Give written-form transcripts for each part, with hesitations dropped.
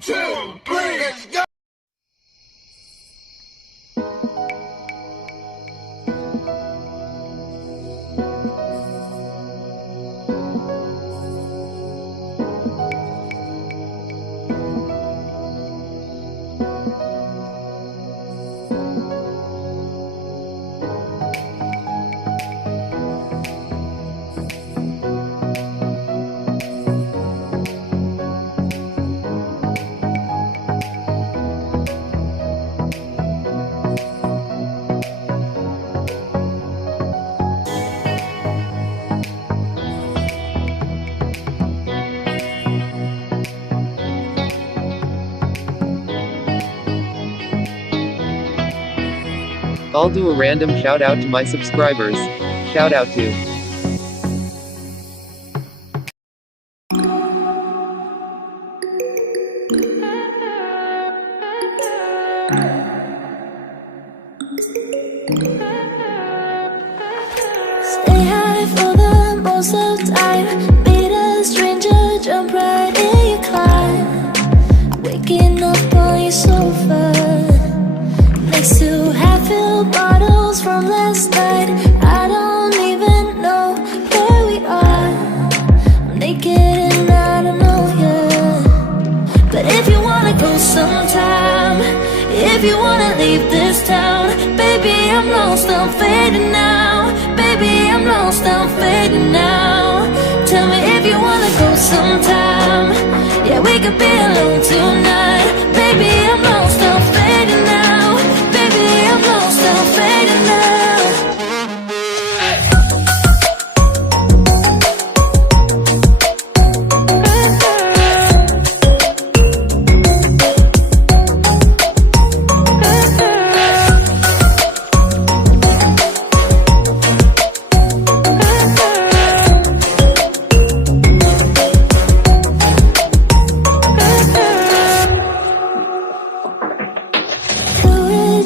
2, 3, let's go! I'll do a random shout out to my subscribers. Shout out to Stay high for the most of the time. Meet a stranger, jump right in your climb. Waking up on your sofa next to half-filled bottles from last night. I don't even know where we are. I'm naked and I don't know you. But if you wanna go sometime, if you wanna leave this town, baby, I'm lost, I'm fading now. Baby, I'm lost, I'm fading now. Tell me if you wanna go sometime. Yeah, we could be alone tonight. Baby, I'm lost, I'm fading now. Baby, I'm lost, I'm fading now.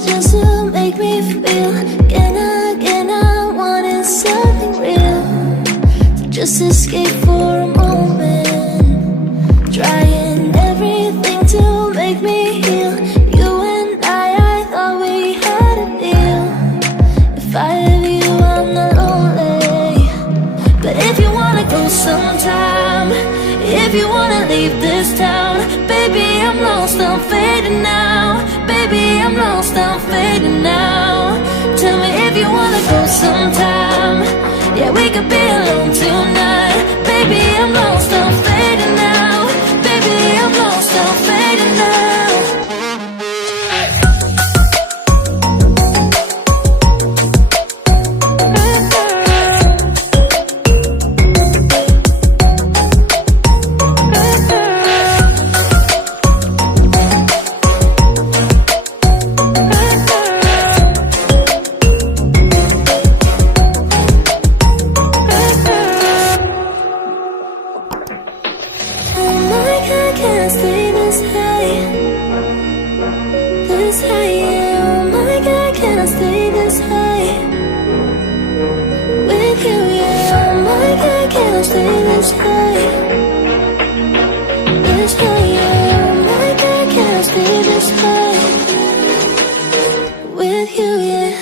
Just to make me feel again, I wanted something real to just escape for a moment, trying everything to make me heal. You and I thought we had a deal. If I have you, I'm not lonely. But if you wanna go sometime, if you wanna leave this town, baby, I'm lost, I'm fading now. Baby, I'm lost, I'm fading now. Tell me if you wanna go sometime. Yeah, we could be alone tonight. Baby, I'm lost, I'm fading now. Baby, I'm lost, I'm fading now. Can't stay this high, yeah. Oh my God, can I stay this high with you, yeah. Oh my God, can I stay this high, yeah. Oh my God, can I stay this high with you, yeah.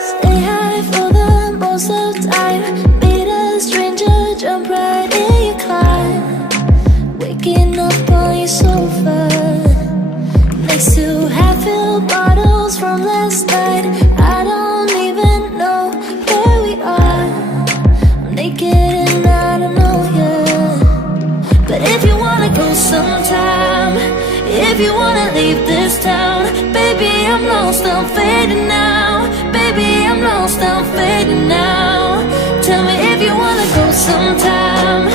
Stay high for the most of the time. Meet a stranger, jump right in your climb. Waking up on your sofa next to half-filled bottles from last night. I don't even if you wanna leave this town. Baby, I'm lost, I'm fading now. Baby, I'm lost, I'm fading now. Tell me if you wanna go sometime.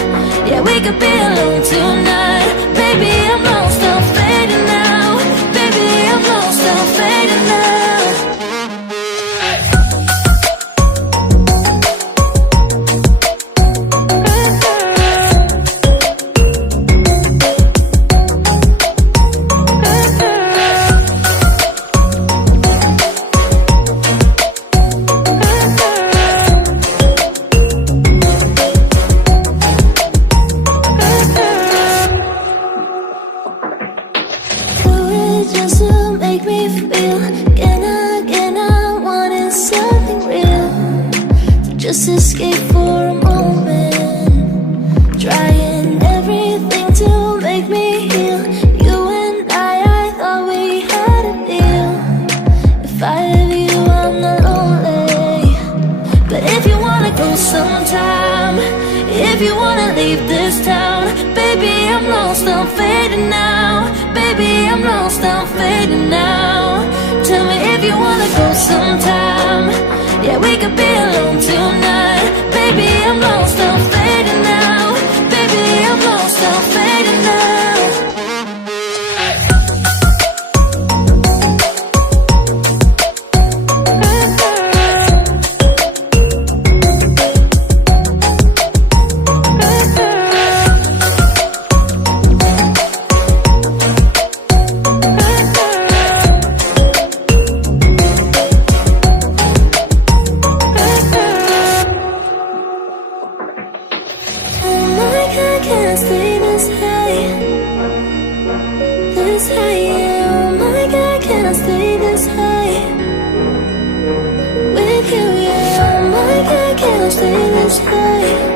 Yeah, we could be alone tonight. Baby, I'm lost, I'm fading now. Baby, I'm lost, I'm fading now. Just to make me feel again, I wanted something real to just escape for a moment, trying everything to make me heal. You and I thought we had a deal. If I have you, I'm not lonely. But if you wanna go sometime, if you wanna leave this town, baby, I'm lost, I'm fading now. Baby, I'm lost, I'm fading now. Tell me if you wanna go sometime. Yeah, we could be alone tonight. Baby, I'm lost, I'm fading now. Baby, I'm lost, I'm fading now. Can't stay this high, this high. Oh my God, can I stay this high with you? Yeah, oh my God, can I stay this high?